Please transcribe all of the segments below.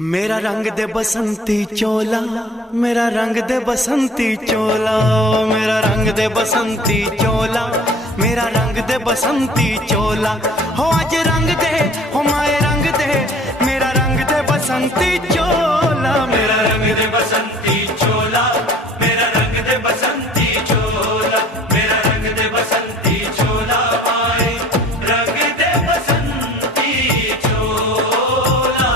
मेरा रंग दे बसंती चोला, मेरा रंग दे बसंती चोला, मेरा रंग दे बसंती चोला, मेरा रंग दे बसंती चोला। हो आज रंग दे, हो माए रंग दे, मेरा रंग दे बसंती चोला, मेरा रंग दे बसंती चोला, मेरा रंग दे बसंती चोला, मेरा रंग दे बसंती चोला, माए रंग दे बसंती चोला।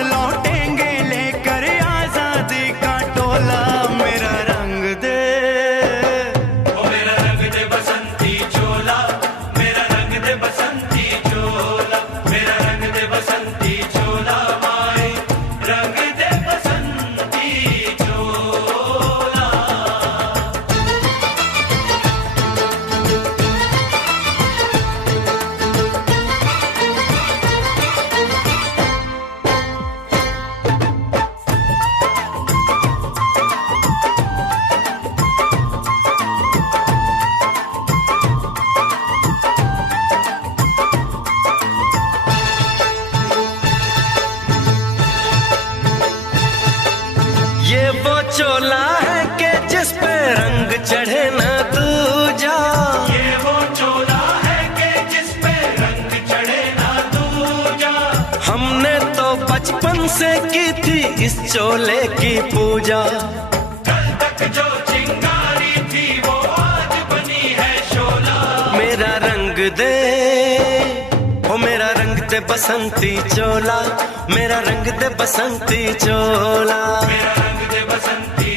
लौटेंगे लेकर आजादी का टोला, मेरा रंग दे, ओ मेरा रंग दे बसंती चोला, मेरा रंग दे बसंती चोला, मेरा रंग दे बसंती चोला, माए रंग दे बसंती चोला। ये वो चोला है कि जिस पे रंग चढ़े ना दूजा, ये वो चोला है कि जिस पे रंग चढ़े ना दूजा। हमने तो बचपन से की थी इस चोले की पूजा, कल तक जो चिंगारी थी वो आज बनी है शोला। मेरा रंग दे, ओ मेरा रंग दे बसंती चोला, मेरा रंग दे बसंती चोला, मेरा रंग दे बसंती